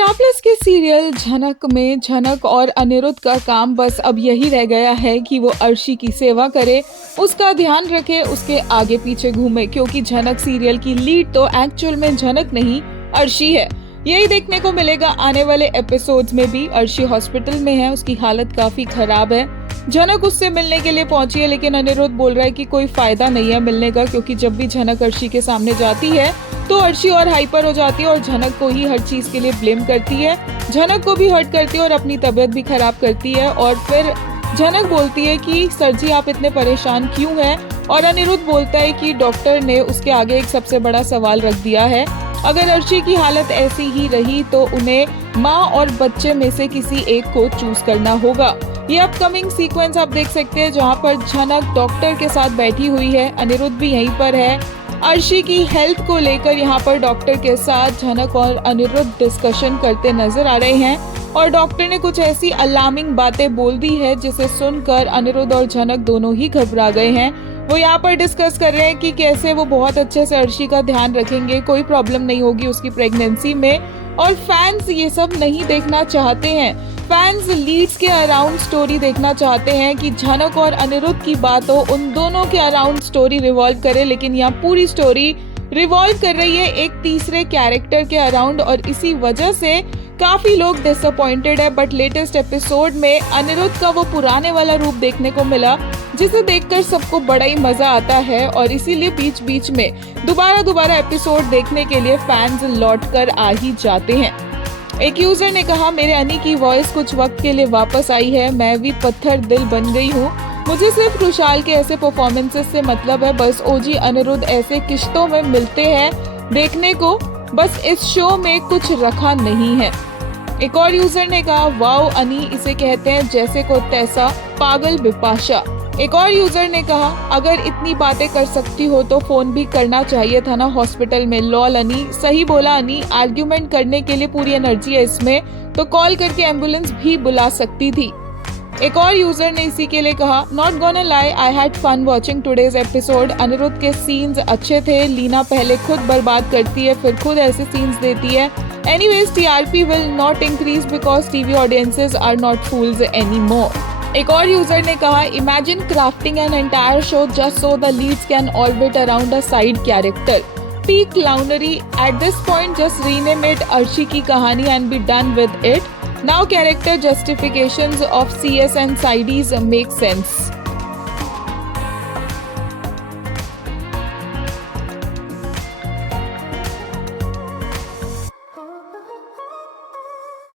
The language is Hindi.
स्टार प्लस के सीरियल झनक में झनक और अनिरुद्ध का काम बस अब यही रह गया है कि वो अर्शी की सेवा करे, उसका ध्यान रखे, उसके आगे पीछे घूमे, क्योंकि झनक सीरियल की लीड तो एक्चुअल में झनक नहीं अर्शी है। यही देखने को मिलेगा आने वाले एपिसोड्स में भी। अर्शी हॉस्पिटल में है, उसकी हालत काफी खराब है। झनक उससे मिलने के लिए पहुंची है, लेकिन अनिरुद्ध बोल रहा है कि कोई फायदा नहीं है मिलने का, क्योंकि जब भी झनक अर्शी के सामने जाती है तो अर्शी और हाइपर हो जाती है और झनक को ही हर चीज के लिए ब्लेम करती है, झनक को भी हर्ट करती है और अपनी तबीयत भी खराब करती है। और फिर झनक बोलती है कि सर जी आप इतने परेशान क्यों हैं, और अनिरुद्ध बोलता है कि डॉक्टर ने उसके आगे एक सबसे बड़ा सवाल रख दिया है, अगर अर्शी की हालत ऐसी ही रही तो उन्हें माँ और बच्चे में से किसी एक को चूज करना होगा। ये अपकमिंग सीक्वेंस आप देख सकते हैं, जहाँ पर झनक डॉक्टर के साथ बैठी हुई है, अनिरुद्ध भी यहीं पर है। अर्शी की हेल्थ को लेकर यहाँ पर डॉक्टर के साथ झनक और अनिरुद्ध डिस्कशन करते नजर आ रहे हैं, और डॉक्टर ने कुछ ऐसी अलार्मिंग बातें बोल दी है जिसे सुनकर अनिरुद्ध और झनक दोनों ही घबरा गए हैं। वो यहाँ पर डिस्कस कर रहे हैं कि कैसे वो बहुत अच्छे से अर्शी का ध्यान रखेंगे, कोई प्रॉब्लम नहीं होगी उसकी प्रेगनेंसी में। और फैंस ये सब नहीं देखना चाहते हैं, फैंस लीड्स के अराउंड स्टोरी देखना चाहते हैं कि झनक और अनिरुद्ध की बात हो, उन दोनों के अराउंड स्टोरी रिवॉल्व करे। लेकिन यहाँ पूरी स्टोरी रिवॉल्व कर रही है एक तीसरे कैरेक्टर के अराउंड, और इसी वजह से काफी लोग डिसअपॉइंटेड है। बट लेटेस्ट एपिसोड में अनिरुद्ध का वो पुराने वाला रूप देखने को मिला, जिसे देखकर सबको बड़ा ही मजा आता है, और इसीलिए बीच बीच में दोबारा एपिसोड देखने के लिए फैंस लौट कर आ ही जाते हैं। एक यूजर ने कहा, मेरे अनी की वॉइस कुछ वक्त के लिए वापस आई है, मैं भी पत्थर दिल बन गई हूँ। मुझे सिर्फ खुशहाल के ऐसे परफॉर्मेंसेस से मतलब है, बस ओजी अनिरुद्ध ऐसे किश्तों में मिलते हैं देखने को, बस इस शो में कुछ रखा नहीं है। एक और यूजर ने कहा, वाओ अनी इसे कहते हैं जैसे को तैसा, पागल बिपाशा। एक और यूजर ने कहा, अगर इतनी बातें कर सकती हो तो फोन भी करना चाहिए था ना हॉस्पिटल में, लॉल अनी। सही बोला अनी, आर्ग्यूमेंट करने के लिए पूरी एनर्जी है इसमें, तो कॉल करके एम्बुलेंस भी बुला सकती थी। एक और यूजर ने इसी के लिए कहा, not gonna lie, I had fun watching today's episode. Aniruddh के सीन्स अच्छे थे, लीना पहले खुद बर्बाद करती है फिर खुद ऐसे सीन्स देती है। Anyways TRP will not increase because TV audiences are not fools anymore. एक और यूजर ने कहा, imagine crafting an entire show just so the leads can orbit around a side character. Peak clownery at this point, just rename it Arshi की कहानी and be done with it. Now character justifications of CS and sides make sense.